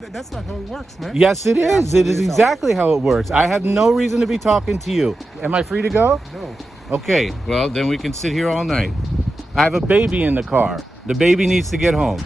That's not how it works, man. Yes, it is. It is exactly how it works. I have no reason to be talking to you. Am I free to go? No. Okay, well, then we can sit here all night. I have a baby in the car. The baby needs to get home.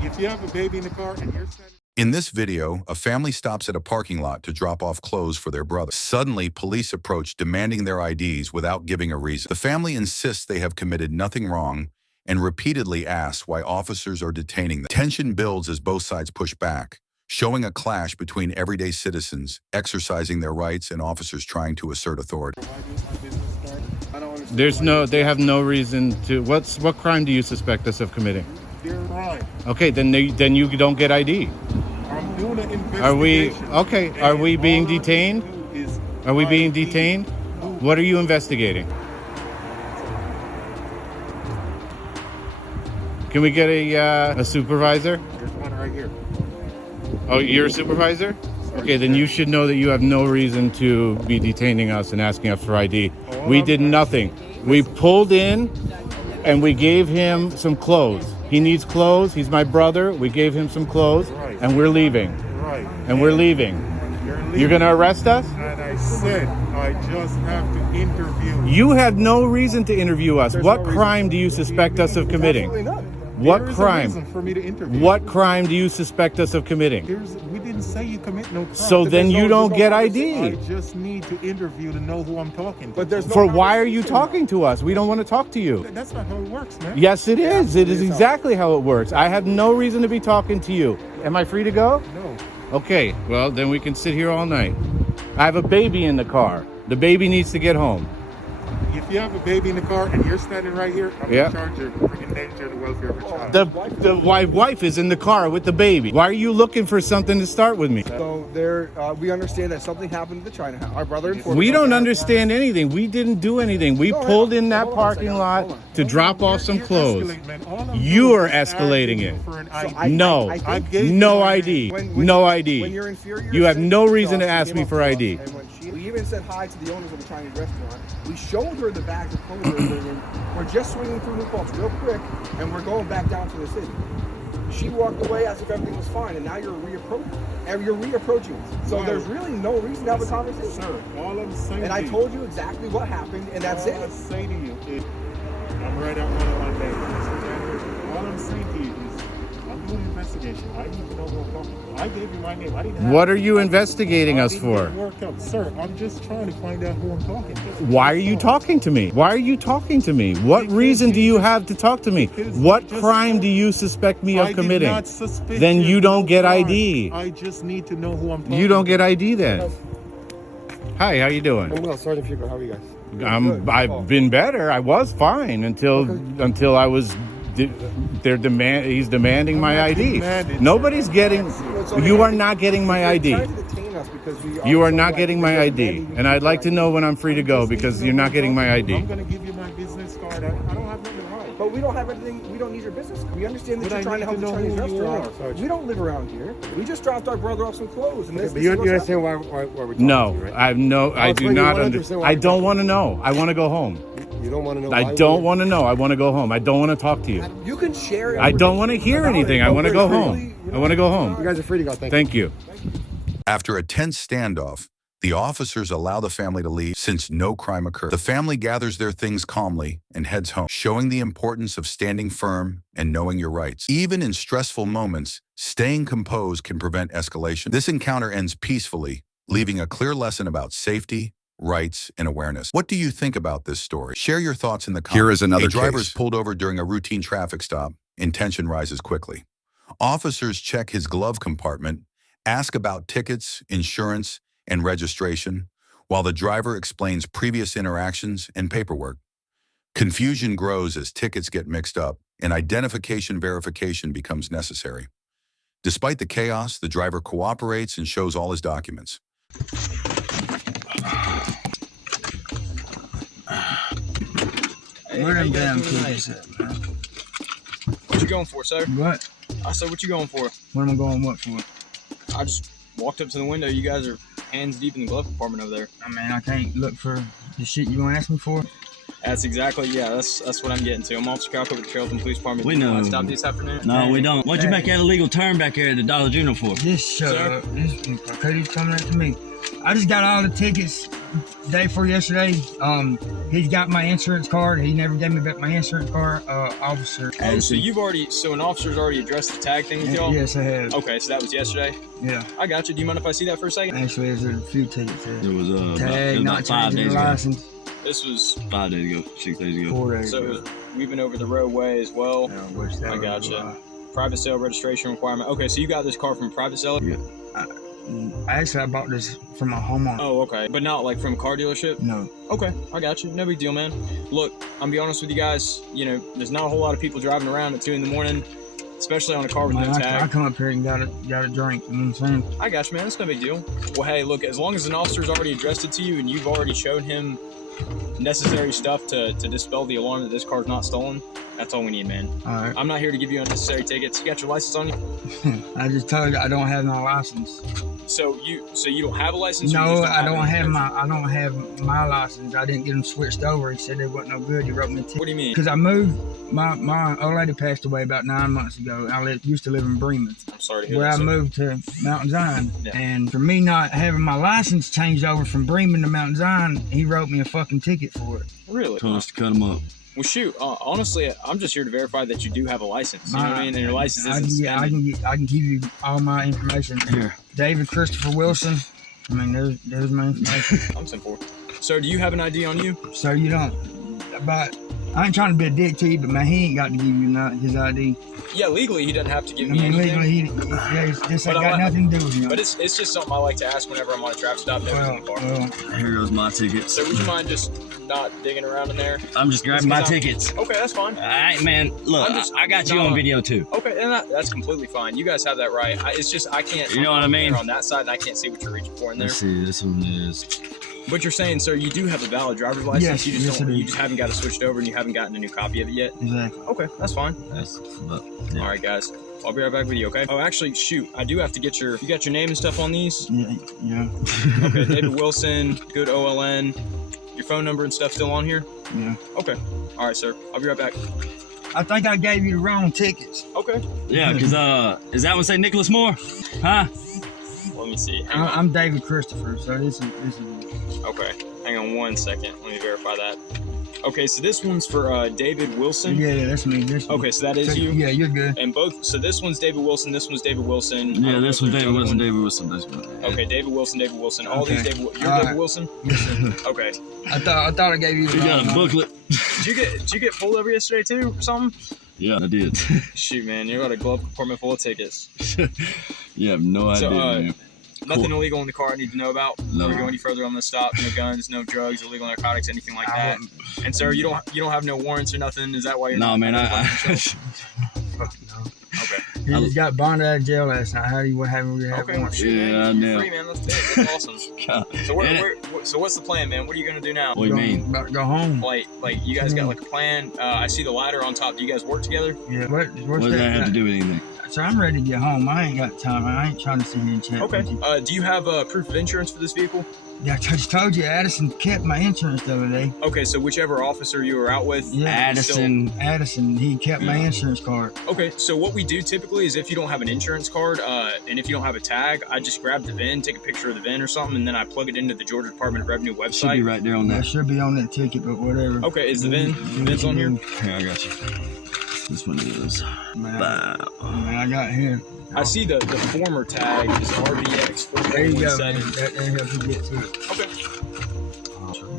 If you have a baby in the car and you're standing... In this video, a family stops at a parking lot to drop off clothes for their brother. Suddenly, police approach demanding their IDs without giving a reason. The family insists they have committed nothing wrong and repeatedly asks why officers are detaining them. Tension builds as both sides push back, showing a clash between everyday citizens exercising their rights and officers trying to assert authority. They have no reason to. What crime do you suspect us of committing? They're right. Okay, then you don't get ID. I'm doing an investigation. Are we being detained? Are we being detained? No. What are you investigating? Can we get a supervisor? There's one right here. Oh, you're a supervisor? Okay, then you should know that you have no reason to be detaining us and asking us for ID. We did nothing. We pulled in and we gave him some clothes. He needs clothes. He's my brother. We gave him some clothes and we're leaving. Right. And we're leaving. You're going to arrest us? And I said I just have to interview. You have no reason to interview us. What crime do you suspect us of committing? Absolutely not. What There is crime? a reason for me to interview. What crime do you suspect us of committing? We didn't say you commit no crime. So then you don't get ID. I just need to interview to know who I'm talking to. But there's no For why are you talking to us? We don't want to talk to you. That's not how it works, man. Yes, it is. It is exactly how it works. I have no reason to be talking to you. Am I free to go? No. Okay, well, then we can sit here all night. I have a baby in the car. The baby needs to get home. If you have a baby in the car and you're standing right here, I'm in charge of endangering the welfare of a child. My wife is in the car with the baby. Why are you looking for something to start with me? So we understand that something happened at the China House. Our brother informed We us don't that. understand anything. We didn't do anything. We pulled in that parking lot to drop off some clothes. You are escalating it. No, no ID. No ID. When you're inferior, You have no citizen, reason to she ask came me up for to us, ID. and we even said hi to the owners of the Chinese restaurant. We showed her the bags of clothes we were bringing. We're just swinging through New Paltz real quick, and we're going back down to the city. She walked away as if everything was fine, and now you're reapproaching us. So there's really no reason to have a conversation. Sir, all I'm saying And I told you exactly what happened, and that's all it. I'm saying to you is, I'm right out one of my days. All I'm saying to you is, I'm doing an investigation. I need to know who I'm talking to. I gave you my name. I didn't have What are you investigating us for? Work out. Sir, I'm just trying to find out who I'm talking to. Why are you talking to me? Why are you talking to me? What reason do you have to talk to me? What crime do you suspect me of committing? I did not suspect Then you don't get crime. ID. I just need to know who I'm talking to. You don't get ID then. Hi, how you doing? I'm well, Sergeant Fuqua. How are you guys? I've been better. I was fine until I was. He's demanding my ID. Nobody's getting. You are not getting my ID. You are not getting my ID, and I'd like to know when I'm free to go because you're not getting my ID. I'm going to give you my business card. I don't have nothing to hide. But we don't have anything. We don't need your business. We understand that you're trying to help the Chinese restaurant. We don't live around here. We just dropped our brother off some clothes. And But you understand why we're talking No, to you, right? I do not understand. I don't want to know. I want to go home. You don't want to know I don't want to know. I want to go home. I don't want to talk to you. You can share. I don't want to hear anything. I want to go home. I want to go You home. guys are free to go. Thank you. After a tense standoff, the officers allow the family to leave since no crime occurred. The family gathers their things calmly and heads home, showing the importance of standing firm and knowing your rights. Even in stressful moments, staying composed can prevent escalation. This encounter ends peacefully, leaving a clear lesson about safety, rights, and awareness. What do you think about this story? Share your thoughts in the comments. Here is another case. A driver is pulled over during a routine traffic stop, and tension rises quickly. Officers check his glove compartment, ask about tickets, insurance, and registration, while the driver explains previous interactions and paperwork. Confusion grows as tickets get mixed up, and identification verification becomes necessary. Despite the chaos, the driver cooperates and shows all his documents. Where them damn tickets at, man? What you going for, sir? What? I said, what you going for? What am I going what for? I just walked up to the window. You guys are hands deep in the glove compartment over there. I mean, I can't look for the shit you gonna ask me for. That's exactly, yeah, that's what I'm getting to. I'm Officer Calco with the Charlton Police Department. We know. Stop this afternoon? No, we don't. What'd you make that illegal turn back here at the Dollar General for? Just shut up. This because he's coming after me. I just got all the tickets day before yesterday. He's got my insurance card. He never gave me back my insurance card, officer. Oh, so an officer's already addressed the tag thing with y'all? Yes, I have. Okay, so that was yesterday? Yeah. I got you. Do you mind if I see that for a second? Actually, there's a few tickets there. It was Tag, not about 5 changing days the ago. license. This was 5 days ago, 6 days ago. 4 days so ago. we've been over the roadway as well. Yeah, I wish that I was gotcha. a lie. Private sale registration requirement. Okay, so you got this car from a private seller? Yeah. Actually, I bought this from a homeowner. Oh, okay. But not like from a car dealership? No. Okay, I got you. No big deal, man. Look, I'm be honest with you guys. You know, there's not a whole lot of people driving around at 2 in the morning, especially on a car with Man, no I tag. come up here and got a drink. You know what I'm saying? I got you, man. It's no big deal. Well, hey, look, as long as an officer's already addressed it to you and you've already shown him necessary stuff to dispel the alarm that this car's not stolen, that's all we need, man. All right. I'm not here to give you unnecessary tickets. You got your license on you? I just told you I don't have no license. So you don't have a license? Or you No, just I don't have insurance? my license. I didn't get them switched over. He said they wasn't no good. He wrote me a ticket. What do you mean? Because I moved. My old lady passed away about 9 months ago. I used to live in Bremen, I'm sorry to hear where that. I sir. moved to Mountain Zion. Yeah. And for me not having my license changed over from Bremen to Mountain Zion, he wrote me a fucking ticket for it. Really? Told us to cut them up. Well, shoot. Honestly, I'm just here to verify that you do have a license. You know what I mean? And your license isn't I suspended. can give you all my information. Here. David Christopher Wilson. I mean, there's my information. I'm 10-4. So, do you have an ID on you? So you don't. But I ain't trying to be a dick to you, but man, he ain't got to give you his ID. Yeah, legally, he doesn't have to give I me mean, anything. legally, this But ain't got nothing to do with him. But it's just something I like to ask whenever I'm on a traffic stop. Nobody's in the car. Here goes my ticket. So, would you mind just not digging around in there? I'm just grabbing my tickets. Okay, that's fine. All right, man. Look, I got you on video too. Okay, and that's completely fine. You guys have that right. It's just I can't. You know what I mean? On that side, and I can't see what you're reaching for in there. Let's see. This one is. But you're saying, sir, you do have a valid driver's license. Yes, you just yes, don't. I do. You just haven't got it switched over, and you haven't gotten a new copy of it yet. Exactly. Okay, that's fine. That's. All right, guys. I'll be right back with you. Okay. Oh, actually, shoot. I do have to get you got your name and stuff on these. Yeah. Okay, David Wilson, good OLN. Your phone number and stuff still on here? Yeah. Okay. All right, sir. I'll be right back. I think I gave you the wrong tickets. Okay. Yeah, because is that one say Nicholas Moore? Huh? Let me see. Hang on. I'm David Christopher, so this is. Okay. Hang on 1 second. Let me verify that. Okay, so this one's for David Wilson. Yeah, that's me. Okay, so that is So, you. yeah, you're good. And both. So this one's David Wilson. This one's David Wilson. Yeah, this one's David Wilson. David Wilson. This one. Okay, David Wilson. David Wilson. All Okay. these David. You're All David right. Wilson. Yes, sir. Okay. I thought I gave you the You wrong got a number. booklet. Did you get pulled over yesterday too, or something? Yeah, I did. Shoot, man, you got a glove compartment full of tickets. You have no idea, man. Nothing illegal in the car I need to know about. No. Before we go any further on this stop. No guns, no drugs, illegal narcotics, anything like that. And sir, you don't have no warrants or nothing. Is that why you're No, not? man. Fuck no. Okay. He just got bonded out of jail last night. What happened? We have Okay. one. Shoot, Yeah, man. I You're know. free, man. That's awesome. So what's the plan, man? What are you gonna do now? What do you mean? About to go home. Like you guys got like a plan? I see the ladder on top. Do you guys work together? Yeah. What does that have to do with anything? So I'm ready to get home. I ain't got time. I ain't trying to sit here and chat Okay. with you. Do you have proof of insurance for this vehicle? Yeah, I just told you, Addison kept my insurance the other day. Okay, so whichever officer you were out with. Yeah. Addison, he kept my insurance card. Okay, so what we do typically is if you don't have an insurance card and if you don't have a tag, I just grab the VIN, take a picture of the VIN or something, and then I plug it into the Georgia Department of Revenue Should be website. right there on That that. should be on that ticket, but whatever. Okay, is the VIN? VIN's on here? Here, I got you. This one is. Man, Wow. I got here. I see the former tag is RBX There you go, man. 4417. That helps you get to it. Okay.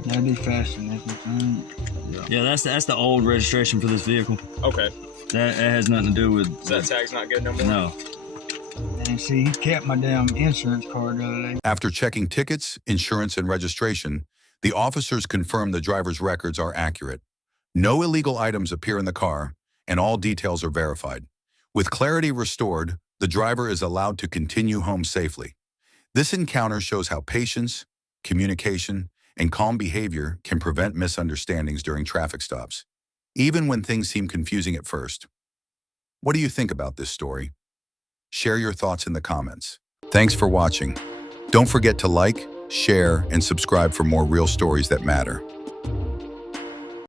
That'd be faster. That's what I'm saying. Yeah, that's the old registration for this vehicle. Okay, That has nothing to do with. so that tag's not good no more? No. And see, he kept my damn insurance card the other day. After checking tickets, insurance, and registration, the officers confirm the driver's records are accurate. No illegal items appear in the car, and all details are verified. With clarity restored, the driver is allowed to continue home safely. This encounter shows how patience, communication, and calm behavior can prevent misunderstandings during traffic stops, even when things seem confusing at first. What do you think about this story? Share your thoughts in the comments. Thanks for watching. Don't forget to like, share, and subscribe for more real stories that matter.